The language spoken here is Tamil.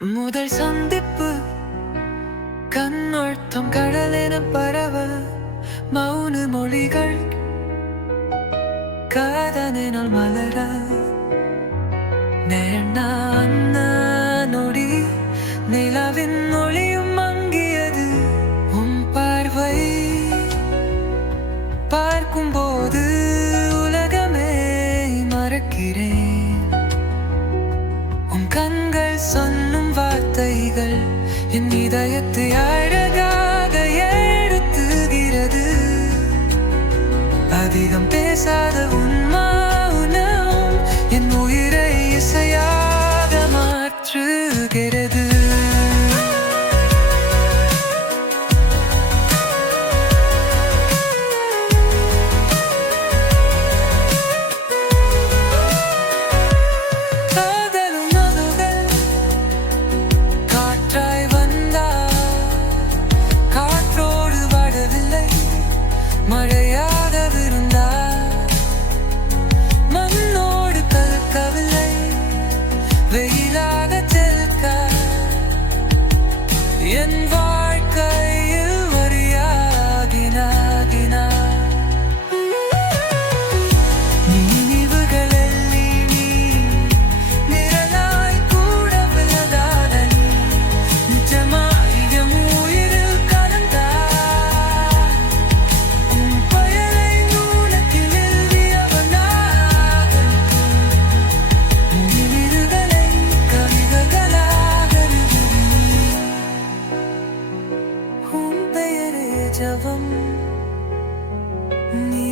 முதல் சந்திப்பு கண்ணோட்டம் கடலென பரவ மௌன மொழிகள் காதலினால் மலர நொடி நிலவின் ஒளியும் மங்கியது உன் பார்வை பார்க்கும் போது உலகமே மறக்கிறேன். உன் கண்கள் சொல்லும் வார்த்தைகள் என் இதயத்தை அழகாக எழுத்துகிறது. அதிகம் பேசாத உன் மௌனம் என் உயிரை இசையாக மாற்றுகிறது. காதலும் நதுகள் காற்றாய் வந்தார், காற்றோடு வாடவில்லை, மழையாக விருந்தார், மண்ணோடு கலக்கவில்லை, வெயிலாக தெல்க என் வாழ்க்கையில் வரியாகினாகினார். நினைவுகளில் நீ நிழலாய் கூட விலகாதல் நிஜமாய் உயிரில் கலந்தார். உன் பெயரை நூலத்தில் எழுதியவனாக நினைவுகளை கவிதைகளாக உன் பெயரே ஜபம் நீ